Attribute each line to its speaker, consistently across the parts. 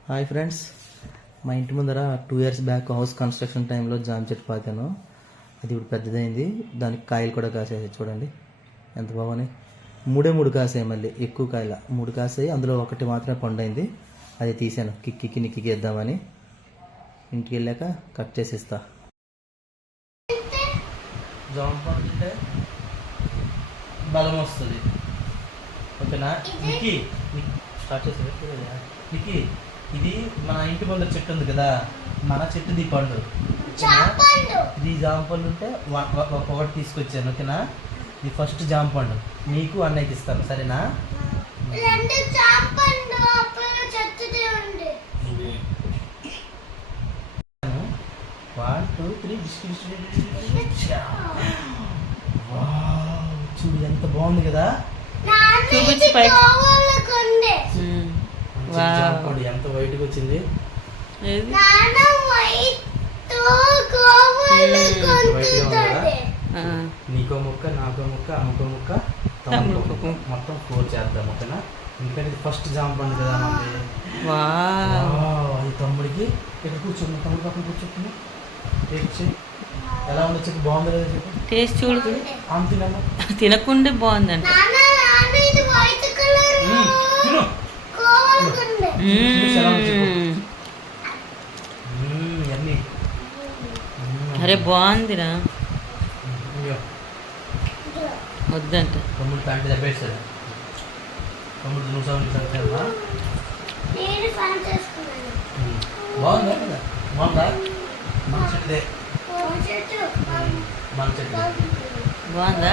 Speaker 1: Hi friends, మా ఇంటి ముందర 2 years బ్యాక్ హౌస్ కన్స్ట్రక్షన్ టైంలో జామ చెట్టు పాతాను. అది ఇప్పుడు పెద్దదైంది. దానికి కాయలు కూడా కాసాయి. చూడండి ఎంత బాగున్నాయి. మూడు కాసాయి. మళ్ళీ ఎక్కువ కాయల 3 కాసాయి. అందులో ఒకటి మాత్రమే పండైంది. అది తీసాను నిక్కికి వేద్దామని. ఇంటికి వెళ్ళాక కట్ చేసి ఇస్తా. జామ పండు బలం వస్తుంది. ఓకేనా? నిక్కి స్టార్ట్ చేసి నిక్కి, ఇది మన ఇంటి ముందర చెట్టు ఉంది కదా, మన చెట్టుది పండు. ఇది జామ పండు ఉంటే ఒకటి తీసుకొచ్చాను. ఓకేనా? ఇది ఫస్ట్ జామ పండు నీకు అన్నయ్యకి ఇస్తాను. సరేనా? 1 2 3 చూడు ఎంత బాగుంది కదా. జాంపండు ఎంత వైట్గా వచ్చింది. నీకో ముక్క, నాకో ముక్క, అమ్మకో ముక్క, తమ్ముడు మొత్తం 4 చేద్దాం. ఓకేనా? ఎందుకంటే ఇది ఫస్ట్ జామ పండు కదా మనది. అది తమ్ముడికి ఇక్కడ కూర్చోండి. తమ్ముడు పక్కన కూర్చోండి. టేస్ట్ ఎలా ఉంది చెప్పు. బాగుంది కదా చెప్పు.
Speaker 2: టేస్ట్ చూడు.
Speaker 1: తినమ్మా.
Speaker 2: తినకుండా బాగుందంట. అరే బాగుందిరా. వద్దంట
Speaker 1: తమ్ముడు ప్యాంట్ దెబ్బేస్తాడు. తమ్ముడు బాగుందా? బాగుందా? మన చెట్టే. మన చెట్టు
Speaker 2: బాగుందా?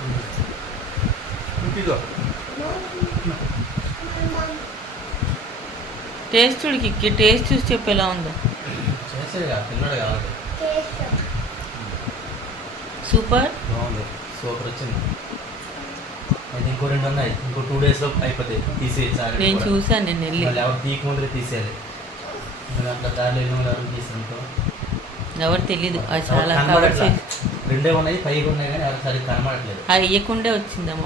Speaker 2: టేస్ట్ చూడికి. టేస్ట్ చూసి చెప్పు ఎలా ఉందో. సూపర్.
Speaker 1: బాగుంది. సూపర్ వచ్చింది. అయితే ఇంకో 2 ఉన్నాయి. ఇంకో 2 days లో అయిపోతాయి. తీసేయాలి.
Speaker 2: నేను చూసాను. నేను వెళ్ళి
Speaker 1: ఎవరు తీయక ముందరే తీసేయాలి. అట్లా దారిలో ఎవరు తీసినంతో
Speaker 2: ఎవరు తెలీదు. అది చాలా
Speaker 1: 2 ఉన్నాయి. 5 ఉన్నాయి కానీ ఎవరు సరిగ్గా కనబడట్లేదు.
Speaker 2: అది ఇవ్వకుండా వచ్చిందమ్మా.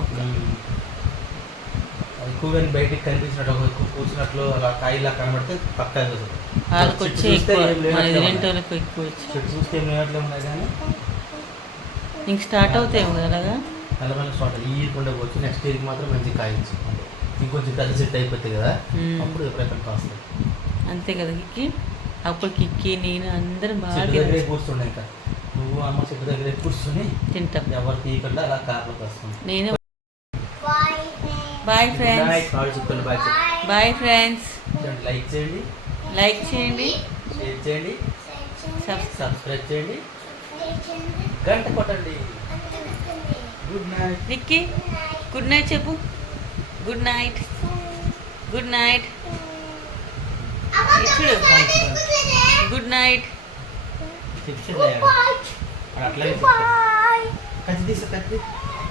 Speaker 1: ఎక్కువగా బయటికి కనిపించినట్టు కూర్చున్నట్లు అలా కాయలా కనబడితే పక్కా
Speaker 2: వాళ్ళకి వచ్చి ఎక్కువ
Speaker 1: చూస్తే ఏం లేనట్లే ఉన్నాయి. కానీ
Speaker 2: ఇంక స్టార్ట్ అవుతాయేమో అలాగా.
Speaker 1: నల్లమల్ల స్టార్ట్ ఈ ఇయర్ కొండ పోవచ్చు. నెక్స్ట్ ఇయర్కి మాత్రం మంచి కాయచ్చు. అంటే ఇంకొంచెం పెద్ద సెట్ అయిపోతాయి కదా, అప్పుడు ఎప్పుడైనా కాస్తుంది.
Speaker 2: అంతే కదా కిక్కి. అప్పుడు కిక్కి నేను అందరం బాగా
Speaker 1: దగ్గరే కూర్చుండే. ఇంకా నువ్వు అమ్మ చెట్టు దగ్గరే కూర్చొని
Speaker 2: తింటాం.
Speaker 1: ఎవరు తీయకుండా అలా కార్లోకి వస్తుంది.
Speaker 2: నేను boyfriends. Boyfriends.
Speaker 1: Like చేయండి,
Speaker 2: షేర్
Speaker 1: చేయండి, సబ్స్క్రైబ్ చేయండి, గంట కొట్టండి. Good night
Speaker 2: Ricky. Good night చెప్పు. Good night. Good night. Good night.
Speaker 1: అట్లాగే కత్తి తీసు.